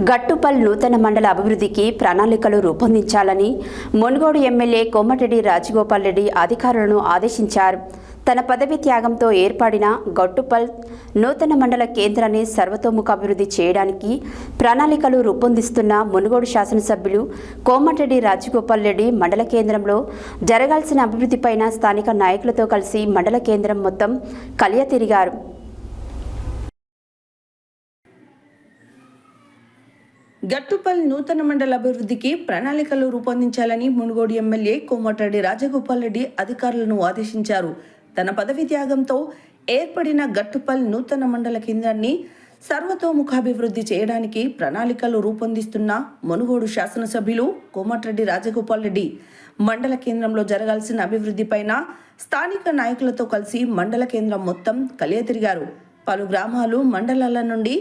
గట్టుపల్ నూతన మండల అభివృద్ధికి ప్రణాళికలు రూపొందించాలని మునుగోడు ఎమ్మెల్యే కోమటిరెడ్డి రాజగోపాల్ రెడ్డి అధికారులను ఆదేశించారు. తన పదవి త్యాగంతో ఏర్పడిన గట్టుపల్ నూతన మండల కేంద్రాన్ని సర్వతోముఖాభివృద్ధి చేయడానికి ప్రణాళికలు రూపొందిస్తున్న మునుగోడు శాసనసభ్యులు కోమటిరెడ్డి రాజగోపాల్ రెడ్డి మండల కేంద్రంలో జరగాల్సిన అభివృద్ధిపైన స్థానిక నాయకులతో కలిసి మండల కేంద్రం మొత్తం కలియ తిరిగారు. గట్టుపల్ నూతన మండల అభివృద్ధికి ప్రణాళికలు రూపొందించాలని మునుగోడు ఎమ్మెల్యే కోమటిరెడ్డి రాజగోపాల్ రెడ్డి అధికారులను ఆదేశించారు. తన పదవి త్యాగంతో ఏర్పడిన గట్టుపల్ నూతన మండల కేంద్రాన్ని సర్వతోముఖాభివృద్ధి చేయడానికి ప్రణాళికలు రూపొందిస్తున్న మునుగోడు శాసనసభ్యులు కోమటిరెడ్డి రాజగోపాల్ రెడ్డి మండల కేంద్రంలో జరగాల్సిన అభివృద్ధిపైన స్థానిక నాయకులతో కలిసి మండల కేంద్రం మొత్తం కలియ తిరిగారు. పలు గ్రామాలు మండలాల నుండి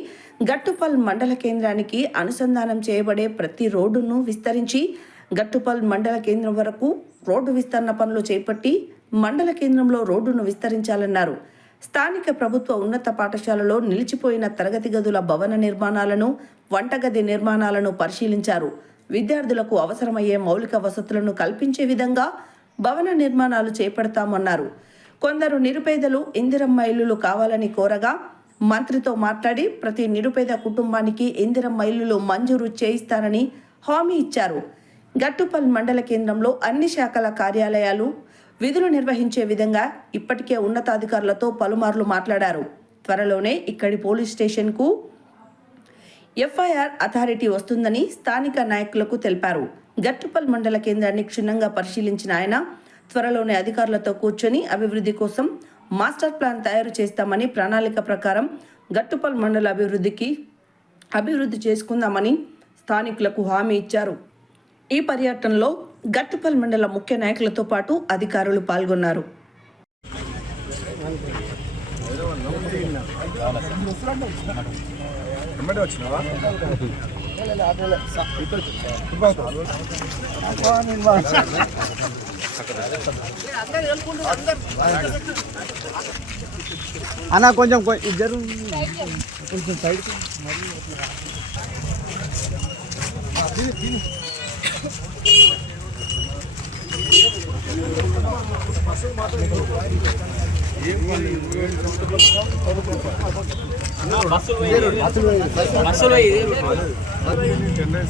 గట్టుపల్ మండల కేంద్రానికి అనుసంధానం చేయబడే ప్రతి రోడ్డును విస్తరించి గట్టుపల్ మండల కేంద్రం వరకు రోడ్డు విస్తరణ పనులు చేపట్టి మండల కేంద్రంలో రోడ్డును విస్తరించాలన్నారు. స్థానిక ప్రభుత్వ ఉన్నత పాఠశాలలో నిలిచిపోయిన తరగతి గదుల భవన నిర్మాణాలను, వంటగది నిర్మాణాలను పరిశీలించారు. విద్యార్థులకు అవసరమయ్యే మౌలిక వసతులను కల్పించే విధంగా భవన నిర్మాణాలు చేపడతామన్నారు. కొందరు నిరుపేదలు ఇందిరమ్మ ఇల్లులు కావాలని కోరగా మంత్రితో మాట్లాడి ప్రతి నిరుపేద కుటుంబానికి ఇందిరమ్మ ఇల్లులు మంజూరు చేయిస్తానని హామీ ఇచ్చారు. గట్టుపల్ మండల కేంద్రంలో అన్ని శాఖల కార్యాలయాలు విధులు నిర్వహించే విధంగా ఇప్పటికే ఉన్నతాధికారులతో పలుమార్లు మాట్లాడారు. త్వరలోనే ఇక్కడి పోలీస్ స్టేషన్కు ఎఫ్ఐఆర్ అథారిటీ వస్తుందని స్థానిక నాయకులకు తెలిపారు. గట్టుపల్ మండల కేంద్రాన్ని క్షుణ్ణంగా పరిశీలించిన ఆయన త్వరలోనే అధికారులతో కూర్చొని అభివృద్ధి కోసం మాస్టర్ ప్లాన్ తయారు చేస్తామని, ప్రణాళిక ప్రకారం గట్టుపల్ మండల అభివృద్ధి చేసుకుందామని స్థానికులకు హామీ ఇచ్చారు. ఈ పర్యటనలో గట్టుపల్ మండల ముఖ్య నాయకులతో పాటు అధికారులు పాల్గొన్నారు. అన్న కొంచెం ఇద్దరు కొంచెం సైడ్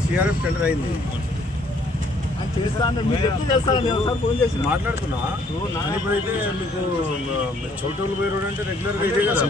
సిఆర్ఎఫ్ టెండర్ అయింది మాట్లాడుతున్నా. ఇప్పుడైతే మీకు చోటోళ్ళు పోయి రోడ్ అంటే రెగ్యులర్గా ఇదే కదా.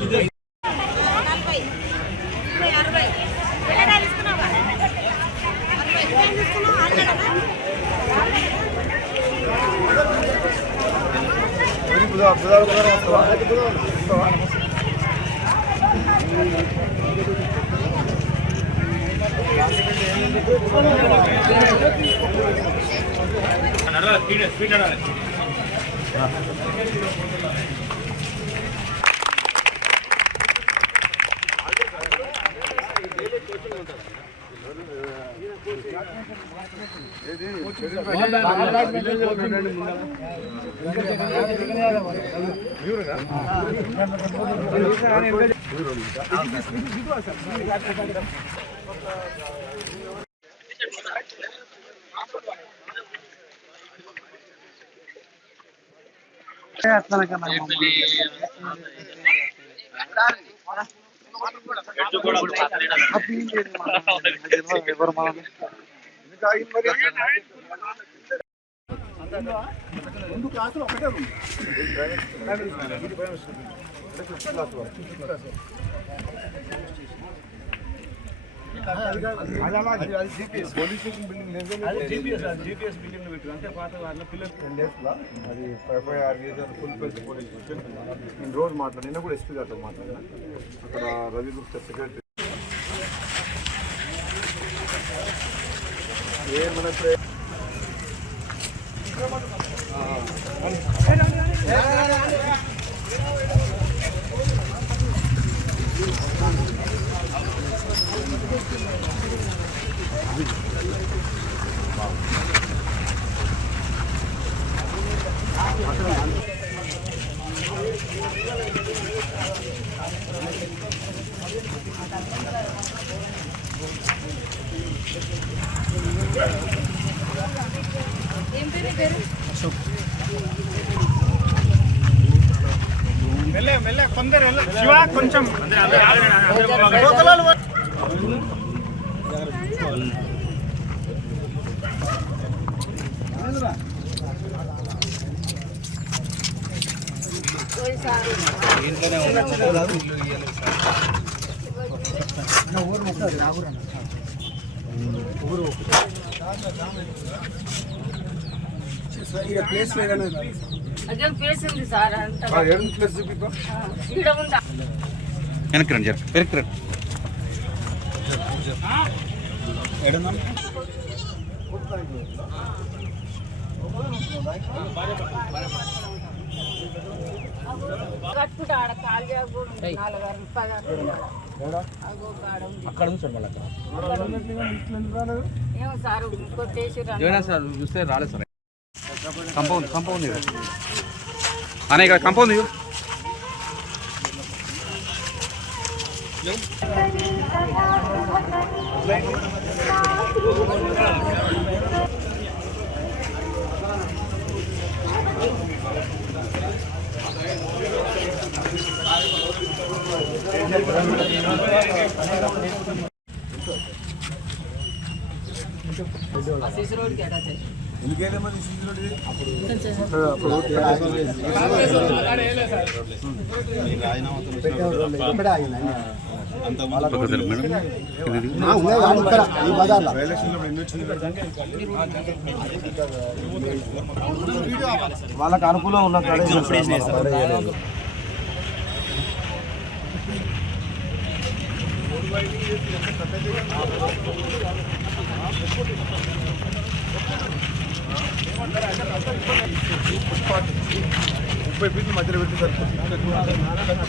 ముందు క్లాసులు ఒకటే ఉంది. Police station building GPS building పెట్టారు అంటే పాత వాళ్ళ పిల్లలు 10 days అది FIR full page police station. నేను రోజు మాట్లాడి నిన్న కూడా ఎస్పీ గారితో మాట్లాడినా. అక్కడ రవి గుప్తా సెక్రటరీ మన అదే ప్లేస్ ఉంది సార్ అంత ప్లస్ చూపిద్దాం ఈడ ఉందా వెనక్కి రండి వెనక్కి రండి కట్టుకుంటా ఆడ కాలు కూడా 4 రూపాయలు అగో కాడ ఉంది అక్కడ ఉంది సార్ మళ్ళీ ఏమో సార్ కొట్టేసి ఏమైనా సార్ చూస్తే రాలేదు సార్ కంపౌండ్ అనే ఇక్కడ కంపౌండ్ వాళ్ళకి అనుకూలం ఉన్న ముప్పై ఫీట్ల మధ్యలో పెట్టి సరిపోతుంది.